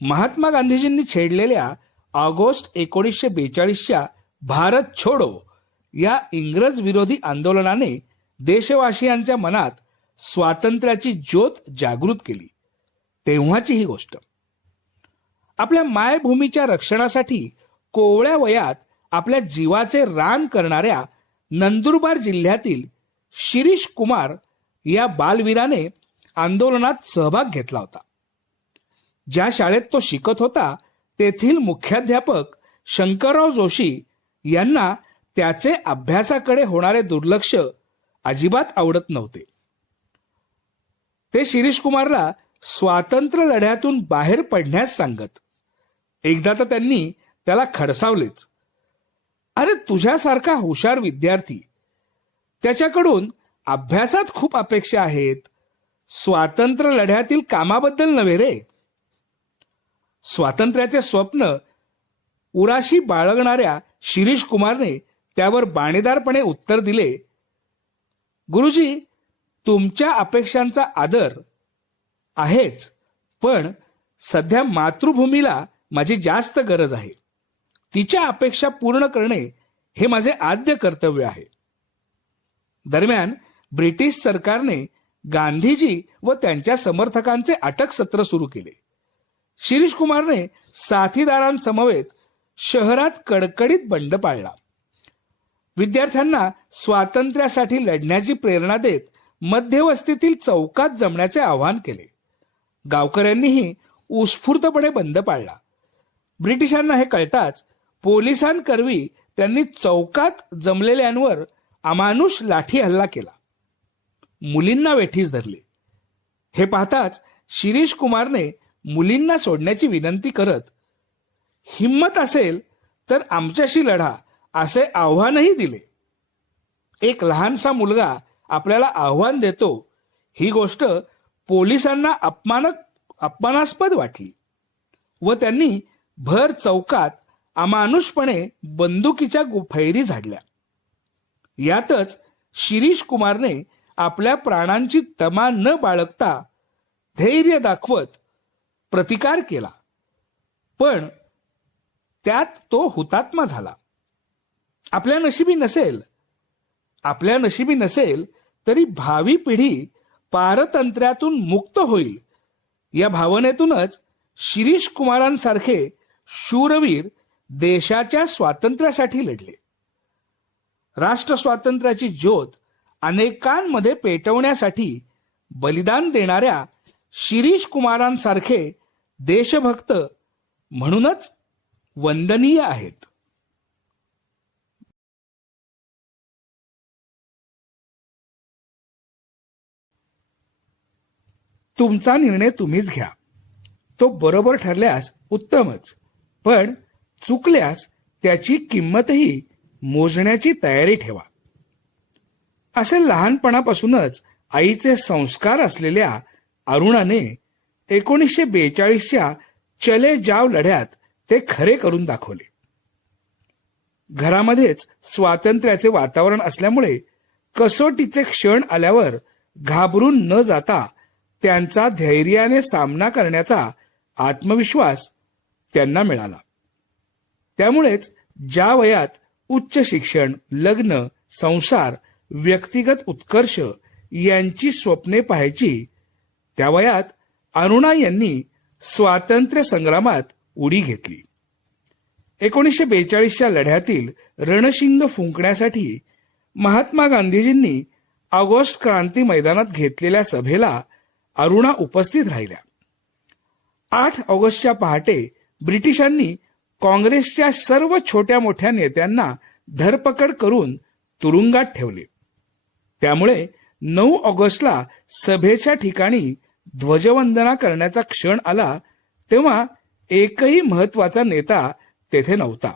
महात्मा गांधीजींनी छेडलेल्या ऑगस्ट एकोणीसशे बेचाळीसच्या भारत छोडो या इंग्रज विरोधी आंदोलनाने देशवासियांच्या मनात स्वातंत्र्याची ज्योत जागृत केली. तेव्हाची ही गोष्ट. आपल्या मायभूमीच्या रक्षणासाठी कोवळ्या वयात आपल्या जीवाचे रान करणाऱ्या नंदुरबार जिल्ह्यातील शिरीष कुमार या बालवीराने आंदोलनात सहभाग घेतला होता. ज्या शाळेत तो शिकत होता तेथील मुख्याध्यापक शंकरराव जोशी यांना त्याचे अभ्यासाकडे होणारे दुर्लक्ष अजिबात आवडत नव्हते. ते शिरीष कुमारला स्वातंत्र्य लढ्यातून बाहेर पडण्यास सांगत. एकदा तर त्यांनी त्याला खडसावलेच. अरे तुझ्यासारखा हुशार विद्यार्थी त्याच्याकडून अभ्यासात खूप अपेक्षा आहेत. स्वातंत्र्य लढ्यातील कामाबद्दल नव्हे रे. स्वातंत्र्याचे स्वप्न उराशी बाळगणाऱ्या शिरीष कुमारने त्यावर बाणेदारपणे उत्तर दिले. गुरुजी तुमच्या अपेक्षांचा आदर आहेच पण सध्या मातृभूमीला माझी जास्त गरज आहे. तिच्या अपेक्षा पूर्ण करणे हे माझे आद्य कर्तव्य आहे. दरम्यान ब्रिटिश सरकारने गांधीजी व त्यांच्या समर्थकांचे अटक सत्र सुरू केले. शिरीष कुमारने साथीदारांसमवेत शहरात कडकडीत बंड पाळला. विद्यार्थ्यांना स्वातंत्र्यासाठी लढण्याची प्रेरणा देत मध्यवस्तीतील चौकात जमण्याचे आवाहन केले. गावकऱ्यांनीही उत्स्फूर्तपणे बंद पाळला. ब्रिटिशांना हे कळताच पोलिसांकरवी त्यांनी चौकात जमलेल्यांवर अमानुष लाठी हल्ला केला. मुलींना वेठीस धरले. हे पाहताच शिरीष कुमारने मुलींना सोडण्याची विनंती करत हिम्मत असेल तर आमच्याशी लढा असे आव्हानही दिले. एक लहानसा मुलगा आपल्याला आव्हान देतो ही गोष्ट पोलिसांना अपमान अपमानास्पद वाटली व त्यांनी भर चौकात अमानुषपणे बंदुकीच्या फैरी झाडल्या. यातच शिरीष कुमारने आपल्या प्राणांची तमा न बाळगता धैर्य दाखवत प्रतिकार केला. पण त्यात तो हुतात्मा झाला. आपल्या नशिबी नसेल आपल्या नशिबी नसेल तरी भावी पिढी पारतंत्र्यातून मुक्त होईल. या भावनेतूनच शिरीष कुमारांसारखे शूरवीर देशाच्या स्वातंत्र्यासाठी लढले. राष्ट्र स्वातंत्र्याची ज्योत अनेकांमध्ये पेटवण्यासाठी बलिदान देणाऱ्या शिरीष कुमारांसारखे देशभक्त म्हणूनच वंदनीय आहेत. तुमचा निर्णय तुम्हीच घ्या. तो बरोबर ठरल्यास उत्तमच पण चुकल्यास त्याची किंमतही मोजण्याची तयारी ठेवा. असे लहानपणापासूनच आईचे संस्कार असलेल्या अरुणाने एकोणीसशे बेचाळीसच्या चले जाव लढ्यात ते खरे करून दाखवले. घरामध्येच स्वातंत्र्याचे वातावरण असल्यामुळे कसोटीचे क्षण आल्यावर घाबरून न जाता त्यांचा धैर्याने सामना करण्याचा आत्मविश्वास त्यांना मिळाला. त्यामुळेच ज्या वयात उच्च शिक्षण लग्न संसार व्यक्तिगत उत्कर्ष यांची स्वप्ने पाहायची त्या वयात अरुणा यांनी स्वातंत्र्य संग्रामात उडी घेतली. एकोणीसशे बेचाळीसच्या लढ्यातील रणशिंग फुंकण्यासाठी महात्मा गांधीजींनी ऑगस्ट क्रांती मैदानात घेतलेल्या सभेला अरुणा उपस्थित राहिल्या. आठ ऑगस्टच्या पहाटे ब्रिटिशांनी काँग्रेसच्या सर्व छोट्या मोठ्या नेत्यांना धरपकड करून तुरुंगात ठेवले. त्यामुळे नऊ ऑगस्टला सभेच्या ठिकाणी ध्वजवंदना करण्याचा क्षण आला तेव्हा एकही महत्त्वाचा नेता तेथे नव्हता.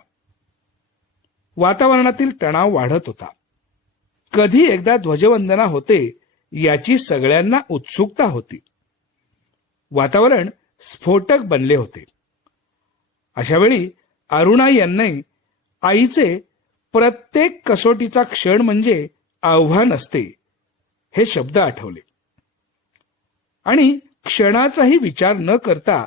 वातावरणातील तणाव वाढत होता. कधी एकदा ध्वजवंदना होते याची सगळ्यांना उत्सुकता होती. वातावरण स्फोटक बनले होते. अशा वेळी अरुणा यांनी आईचे प्रत्येक कसोटीचा क्षण म्हणजे आव्हान असते हे शब्द आठवले. आणि क्षणाचाही विचार न करता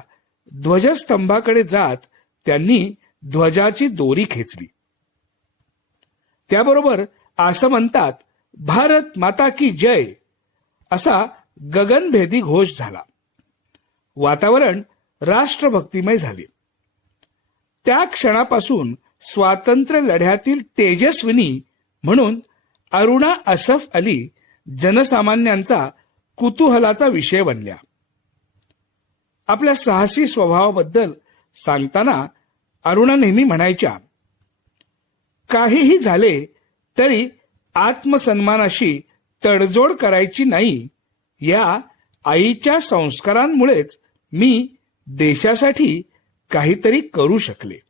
ध्वजस्तंभाकडे जात त्यांनी ध्वजाची दोरी खेचली. त्याबरोबर असं म्हणतात भारत माता की जय असा गगनभेदी घोष झाला. वातावरण राष्ट्रभक्तिमय झाले. त्या क्षणापासून स्वातंत्र्य लढ्यातील तेजस्विनी म्हणून अरुणा असफ अली जनसामान्यांचा कुतूहलाचा विषय बनल्या. आपल्या साहसी स्वभावाबद्दल सांगताना अरुणा नेहमी म्हणायच्या काहीही झाले तरी आत्मसन्मानाशी तडजोड करायची नाही. या आईच्या संस्कारांमुळेच मी देशासाठी काहीतरी करू शकले.